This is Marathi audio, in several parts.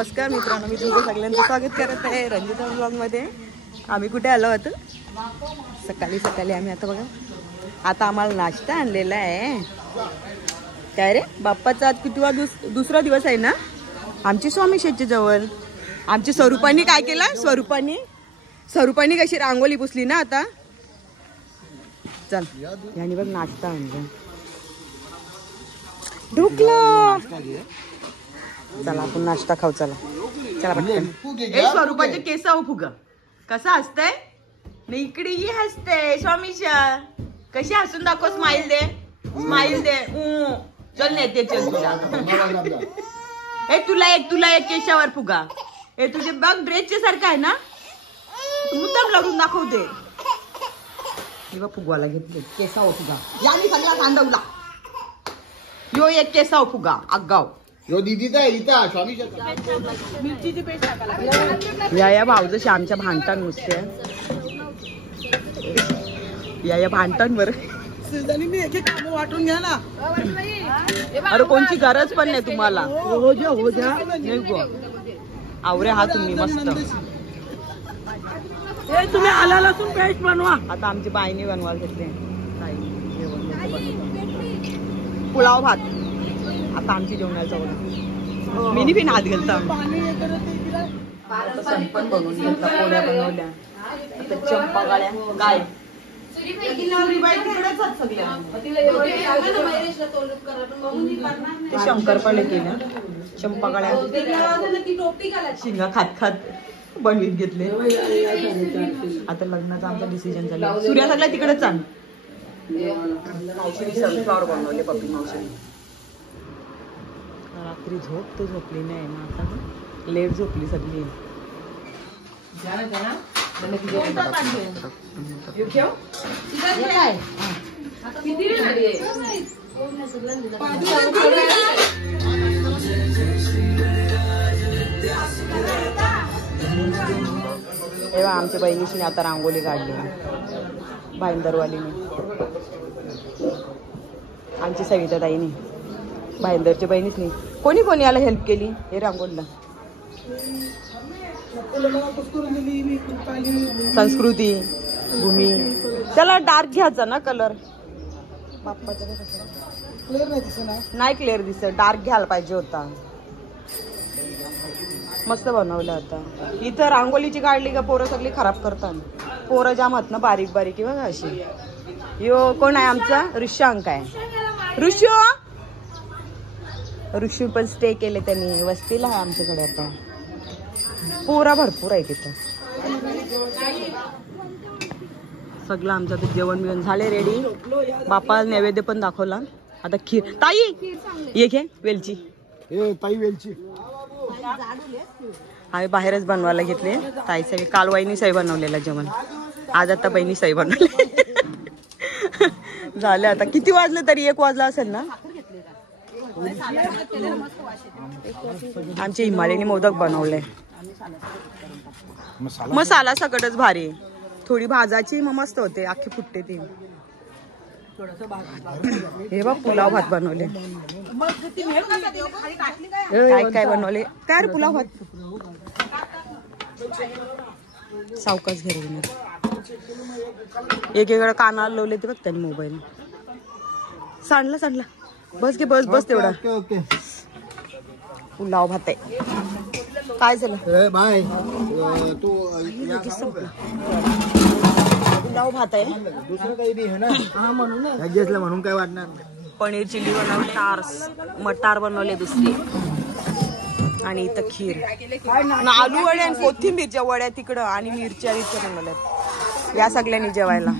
नमस्कार मित्रांनो, मी तुमचं सगळ्यांचं स्वागत करत आहे रंजिता ब्लॉगमध्ये. आम्ही कुठे आलो होतो सकाळी सकाळी आम्ही आता बघा आता आम्हाला नाश्ता आणलेला आहे. काय रे बाप्पाचा आज कितवा दुसरा दिवस आहे ना आमची स्वामी शेटच्या जवळ. आमची स्वरूपानी काय केलं, स्वरूपानी कशी रांगोळी पुसली ना. आता चल याने बघ नाश्ता आणला ढोकला. चला आपण नाश्ता खाऊ. चला चला पटकन. एक स्वरूपाचे केस फुग कसा हसतय मी इकडे ही हसते. स्वामीच्या कशी हसून दाखव. स्माइल दे, स्माइल दे. चल नेते चल तुला. तुला एक केशावर फुगा. हे तुझे बघ ड्रेसच्या सारखं आहे ना, मुद्दाम लागून दाखवते. फुगवाला घेतले केसाव फुगा. या मी सगळा कांदवला. यो एक केसाव फुगा आगाव. यो दीदीचा इथं स्वामीच्या मिरचीची पेस्ट टाकायला. या भाऊचं श्यामच्या भांडण नुसते. या भांडण बरं वाटून घ्या ना. अरे कोणची गरज पण नाही तुम्हाला. हो द्या आवरे हा तुम्ही मस्त. तुम्ही आला लसूण पेस्ट बनवा. आता आमची बाईने बनवायला घेतले पुलाव भात. आता आमची जेवणाला जाऊ. मिनी पण हात घालता. पण बनवून घेतला, पोळ्या बनवल्या. आता चंपा गाड्या काय शंकरपाळे केल्या. चंपा गाड्या शिंगा खात खात बनवीत घेतले. आता लग्नाचा आमचा डिसिजन झाला. सूर्या सगळ्या तिकडेच आण. मावशीने सनफ्लॉवर बनवले पप्पी मावशीने. रात्री झोप तर झोपली नाही ना, आता लेट झोपली सगळी. तेव्हा आमच्या बहिणीशी आता रांगोळी काढली भाईंदरवालीने. आमची सविता ताईने भाईंदरच्या बहिणीच नाही. कोणी कोणी याला हेल्प केली हे रांगोळीला. संस्कृती भूमी. त्याला डार्क घ्यायचा ना कलर. बाप्पाचा नाही क्लिअर दिसत. डार्क घ्यायला पाहिजे होता. मस्त बनवलं. आता इथं रांगोळीची काढली का पोरं सगळी खराब करतात. पोरं जाम आहेत ना बारीक बारीक बघा अशी. यो कोण आहे आमचा ऋष्यांक आहे. ऋषू पण स्टे केले त्यांनी. वस्तीला आहे आमच्याकडे. आता पोरा भरपूर आहे तिथं. सगळं आमचं आता जेवण बिवण झाले रेडी. बाप्पा नैवेद्य पण दाखवला. आता खीर. ताई ये घे वेलची. ताई वेलची आम्ही बाहेरच बनवायला घेतले. ताई सई काल वाईनी सई बनवलेलं जेवण. आज आता बहिणी सई बनवले. झालं आता किती वाजलं तरी 1 वाजला असेल ना. आमच्या हिमालयाने मोदक बनवले. मसाला सगळंच भारी. थोडी भाजाची मग मस्त होते. अख्खी फुटते ती. हे बघ पुलाव भात बनवले. काय काय बनवले काय रे पुलाव भात. सावकाश घरी एक वेळा कानाला लावले ते बघ त्यांनी मोबाईल. सांडला बस घे बस तेवढा. पुलाव भात आहे. काय झालं बाय पुलाव भात आहे. दुसरं काही बी आहे ना म्हणून काय वाटणार. पनीर चिल्ली बनवली. मटार बनवले दुसरी. आणि इथं खीर. आलू वड्या आणि कोथिंबीरच्या वड्या तिकडं. आणि मिरच्या बनवल्यात. या सगळ्यांनी जेवायला.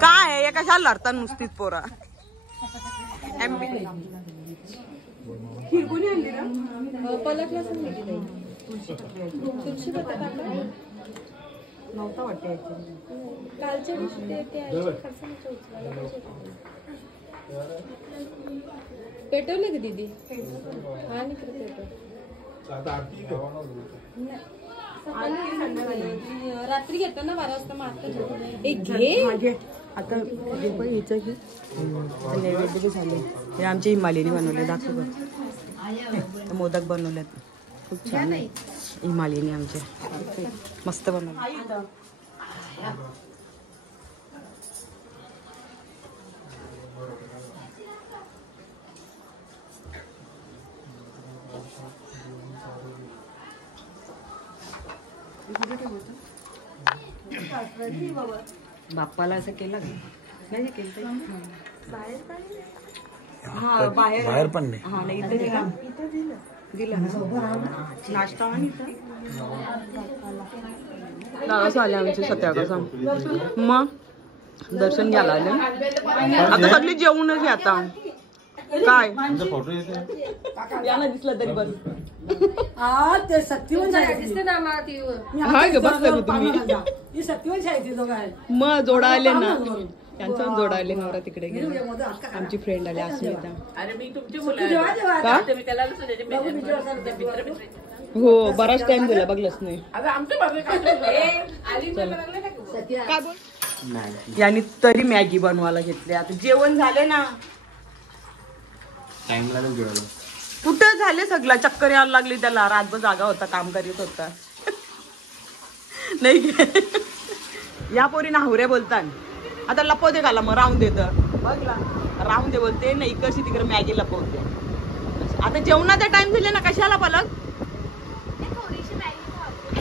काय आहे कशाला लढतात नुसतीच पोरा. खीर कोणी आणली ना. नव्हता वाटते पेटवले का दीदी. रात्री घेतो ना 12 वाजता. आता यायचं की नैवेद्य झाले. हे आमच्या हिमालयाने बनवले. दाखव मोदक बनवलेत. खूप छान आहे. हिमालयनी आमचे मस्त बनवलं. बाप्पाला असं केलं का? नाही केलं. हा बाहेर पण नाही. हा नाही इथे दिलं नाश्ता आणि दादा आले आमचे सत्याग्रह. मग दर्शन घ्यायला आले. आता सगळी जेवूनच घ्या आता. काय याला दिसलं तरी बस. ते सत्यवंश दिसते ना आम्हाला ती हाय ग बसलं तुम्ही. ही सत्यवंश आहे ती दोघं. मग जोडा आले ना त्यांचा जोडा आले नवरा तिकडे गेले. आमची फ्रेंड आली अस्मिता. हो बराच टाइम दिला बघलंच नाही. काय बोल यांनी तरी मॅगी बनवायला घेतली. आता जेवण झाले ना कुठं झाले सगळं. चक्कर यायला लागली त्याला. रातभर जागा होता काम करीत होता. नाही या पोरी नाहुऱ्या बोलतात. आता लपवते घाला मग राहून देत बघला राहून दे बोलते नाही इकडची तिकडे मॅगी लपवते. आता जेवणाचा टाइम झाले ना कशाला पलक.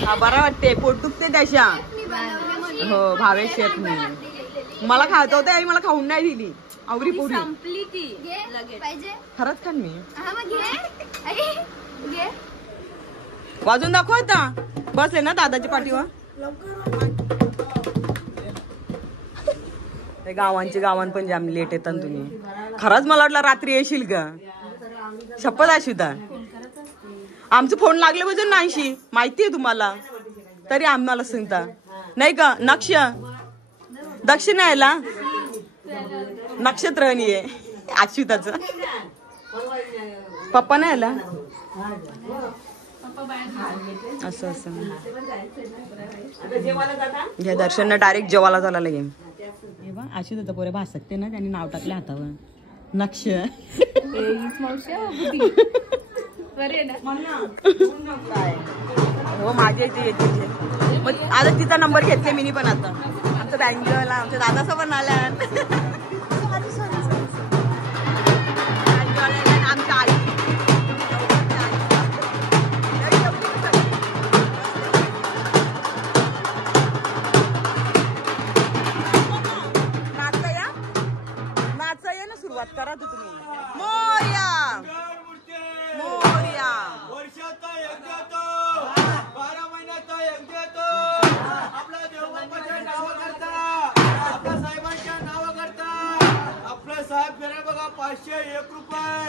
हा बरं वाटते पोट दुखते त्याच्या. हो भावेश येत नाही. मला खायचं होतं आई मला खाऊन नाही दिली. आवरी पोरी खरंच खान मी. वाजून दाखव आता. बसले ना दादाच्या पाठीवर. गावान पण जाम लेट येतात तुम्ही. खरंच मला वाटलं रात्री येशील का. शपथ अशी आमचं फोन लागले पाहिजे नाहीशी माहितीये तुम्हाला तरी आम्हाला सांगता नाही का. दक्षिण यायला नक्षत्र आहे अश्विताच. पप्पा नाही आला असं असं. या दर्शननं डायरेक्ट जेवायला झाला लगे. अशी होतं पोरे भासकते ना त्यांनी नाव टाकले हातावर नक्ष. हो माझ्या इथे येते. मग आता तिचा नंबर घेतले मी पण. आता आमचं बँगलोरला आमच्या दादासोबत आल्या. आमच्या आई नाचा या ना सुरुवात करा तुम्ही. मोरया मोरया. वर्षाचा यज्ञ तो 12 महिन्याचा यज्ञ तो. आपल्या देवबापाच्या नाव करता आपल्या साहेबांच्या नाव करता. आपलं साहेब फेरा बघा 501 रुपये.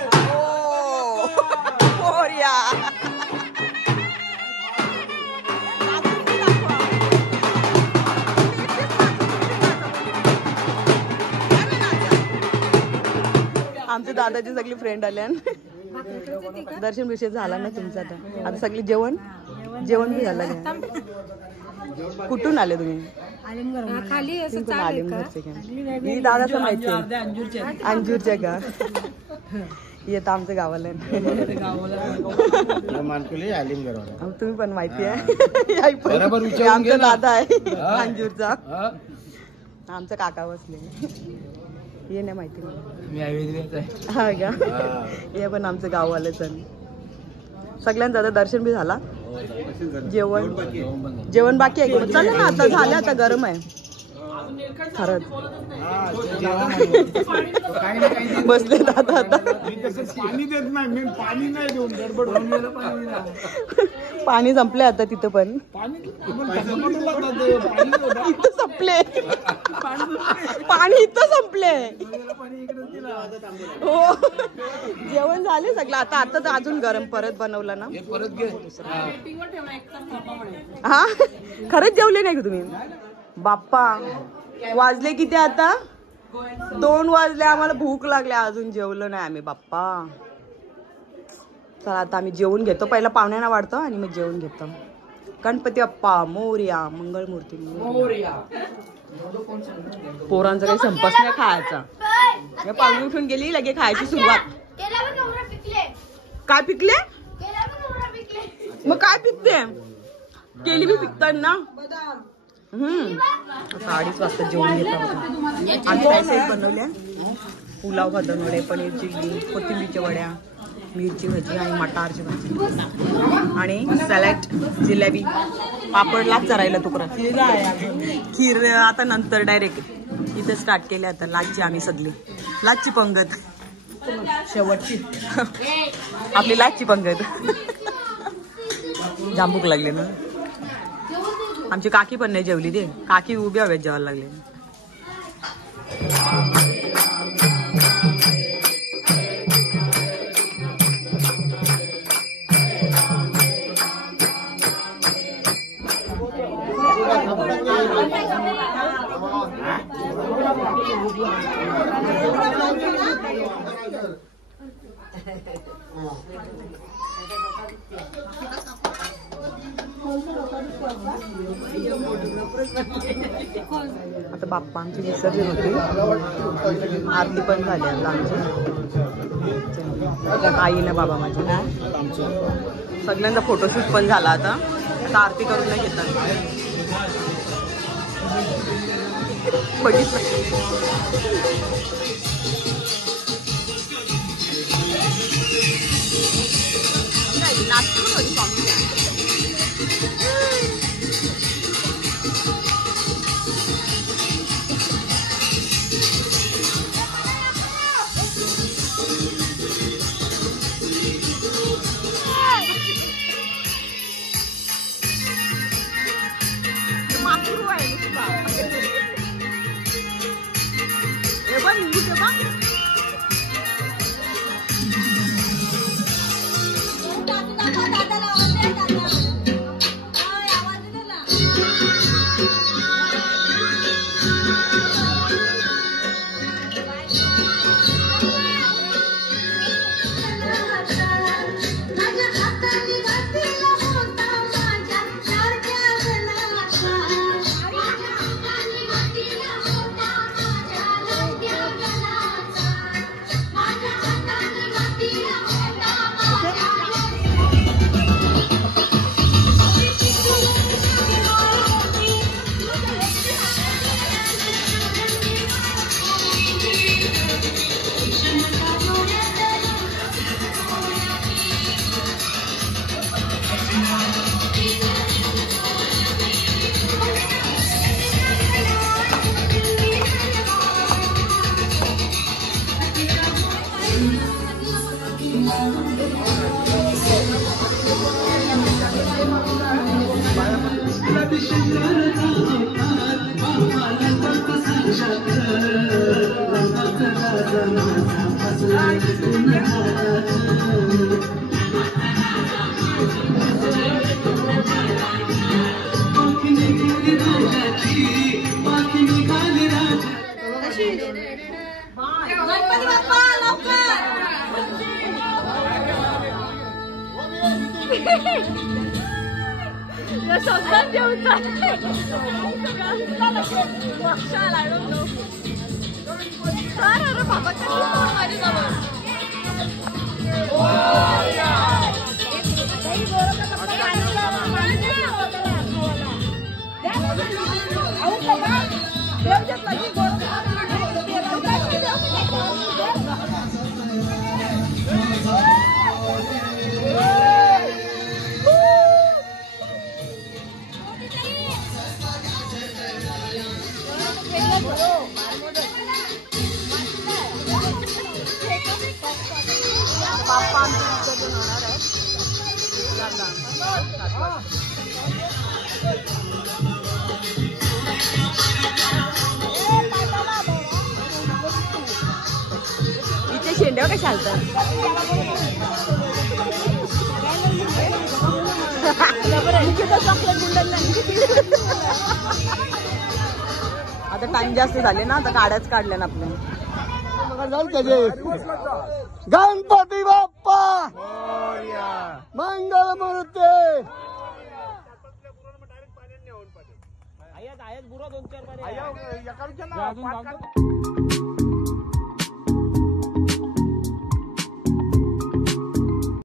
मोरया. आमचे दादाची सगळी फ्रेंड आल्या. दर्शन विषय झाला ना तुमचा. आता सगळी जेवण बी झालं. कुठून आले तुम्ही. खाली आलिमगरचे का. मी दादाचं माहिती आहे अंजूरच्या का. येत आमच्या गावाला. तुम्ही पण माहिती आहे. आमचा दादा आहे अंजूरचा. आमचा काका बसले. ये नाही माहिती मला. हा का. हे पण आमचं गाववालेच आहे. सगळ्यांचं आता दर्शन बी झाला. जेवण बाकी आहे. चालेल ना आता झालं. आता गरम आहे खरंच. बसले दादा आता. पाणी देत नाही मी. पाणी नाही देऊन गडबड. पाणी संपले आता तिथं पण. इथं संपले पाणी. इथं संपले. हो जेवण झाले सगळं. आता तर अजून गरम परत बनवलं ना. हा खरंच जेवले नाही का तुम्ही. बाप्पा वाजले किती आता. 2 वाजले. आम्हाला भूक लागली अजून जेवलं नाही आम्ही. बाप्पा चला आता आम्ही जेवून घेतो. पहिला पाहुण्यांना वाढतो आणि मग जेवण घेतो. गणपती बाप्पा मोरया. मंगळमूर्ती मोरया. पोरांचा काही संपच नाही खायचा. पाहुणे उठून गेली लगे खायची सुरुवात. काय पिकले. मग काय पिकते केली बी पिकतात ना. आता 2:30 वाजता जेवण घेतात. आम्ही काय साईड बनवल्या पुलाव बनवले, पनीर चिल्ली, कोथिंबीरच्या वड्या, मिरची भजी आणि मटारची भाजी आणि सॅलड, जिलेबी, पापडला चरायला तुकडा, खीर आता नंतर डायरेक्ट इथे स्टार्ट केले. आता लाचची आम्ही सगळी लाचची पंगत शेवटची आपली लाचची पंगत. जांभूक लागले ना. आमची काकी पण नाही जेवली ते, काकी उभ्या हव्यात जेवायला लागले. आता बाप्पांची विसर्जन होती, आरती पण झाली आता आमची आई ना बाबा माझी ना सगळ्यांचा फोटोशूट पण झाला. आता आरती करून नाही घेतात बघितलं. इथे शेंड्या कशा चालतात आता टाइम जास्त झाले ना, आता गाड्याच काढल्या ना आपल्या. गणपती बाप्पा मंगल मूर्ती.